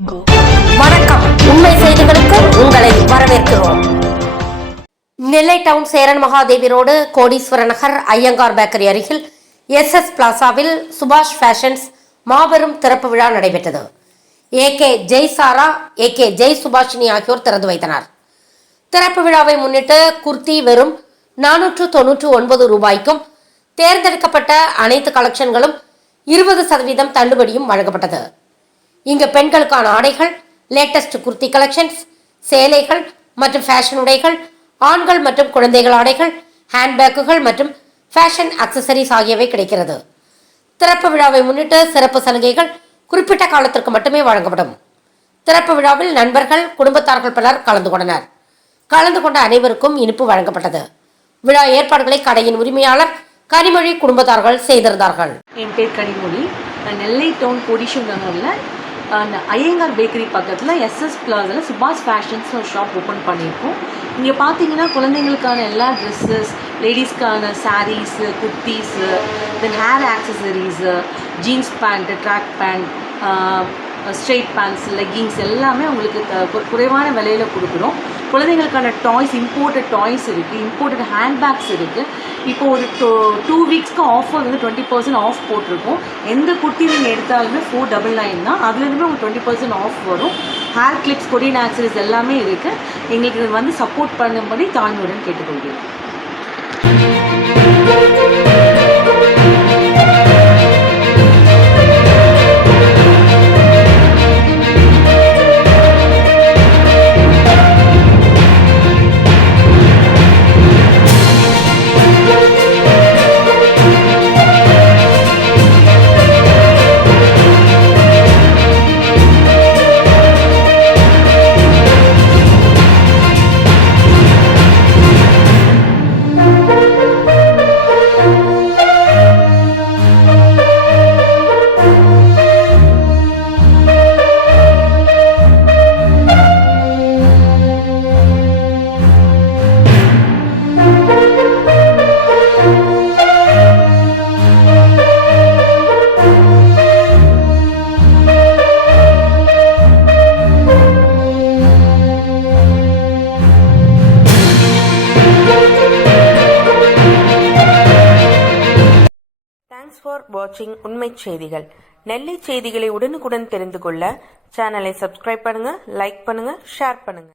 வணக்கம். உண்மை செய்திகளுக்கு உங்களை வரவேற்கிறோம். நெல்லை டவுன் சேரன் மகாதேவி ரோடு கோடீஸ்வர நகர் ஐயங்கார் பேக்கரி அருகில் SS பிளாசாவில் சுபாஷ் ஃபேஷன்ஸ் மாபெரும் திறப்பு விழா நடைபெற்றது. AK ஜெய்சாரா, AK ஜெய் சுபாஷினி ஆகியோர் திறந்து வைத்தனர். திறப்பு விழாவை முன்னிட்டு குர்த்தி வெறும் 499 ரூபாய்க்கும், தேர்ந்தெடுக்கப்பட்ட அனைத்து கலெக்ஷன்களும் 20% தள்ளுபடியும் வழங்கப்பட்டது. இங்கு பெண்களுக்கான ஆடைகள், லேட்டஸ்ட் குர்த்தி கலெக்ஷன்ஸ், சேலைகள் மற்றும் ஃபேஷன் உடைகள், ஆண்கள் மற்றும் குழந்தைகள் ஆடைகள், ஹேண்ட்பேக்குகள் மற்றும் ஃபேஷன் அக்சசரிஸ் ஆகியவை கிடைக்கிறது. திறப்பு விழாவை முன்னிட்டு சிறப்பு சலுகைகள் குறிப்பிட்ட காலத்திற்கு மட்டுமே வழங்கப்படும். திறப்பு விழாவில் நண்பர்கள், குடும்பத்தார்கள் பலர் கலந்து கொண்டனர். கலந்து கொண்ட அனைவருக்கும் இனிப்பு வழங்கப்பட்டது. விழா ஏற்பாடுகளை கடையின் உரிமையாளர் கனிமொழி குடும்பத்தார்கள் செய்திருந்தார்கள். என் பேர் கனிமொழி. நெல்லை டவுன் கோடீஸ்வர நகரில் ஐயங்கார் பேக்கரி பக்கத்தில் SS பிளாஸில் சுபாஷ் ஃபேஷன்ஸ் ஒரு ஷாப் ஓப்பன் பண்ணியிருக்கோம். இங்கே பார்த்தீங்கன்னா குழந்தைங்களுக்கான எல்லா ட்ரெஸ்ஸஸ், லேடிஸ்க்கான saris, kurtis, then hair accessories, jeans pant, track pant, straight pants, leggings எல்லாமே உங்களுக்கு குறைவான விலையில் கொடுக்குறோம். குழந்தைங்களுக்கான டாய்ஸ், இம்போர்ட்டட் டாய்ஸ் இருக்குது, இம்போர்ட்டட் ஹேண்ட்பேக்ஸ் இருக்குது. இப்போ ஒரு 2 வீக்ஸ்க்கு ஆஃபர் வந்து 20% ஆஃப் போட்டிருக்கோம். எந்த குர்த்தி நீங்கள் எடுத்தாலுமே 499 தான். அதுலேருந்துமே உங்களுக்கு 20% ஆஃப் வரும். ஹேர் கிளிப்ஸ், கொரியன் ஆக்சரிஸ் எல்லாமே இருக்குது. எங்களுக்கு வந்து சப்போர்ட் பண்ணும்படி தாழ்மையுடன் கேட்டுக்கொள்கிறேன். Thanks for watching உண்மை செய்திகள். நெல்லை செய்திகளை உடனுக்குடன் தெரிந்து கொள்ள சேனலை சப்ஸ்கிரைப் பண்ணுங்க, லைக் பண்ணுங்க, ஷேர் பண்ணுங்க.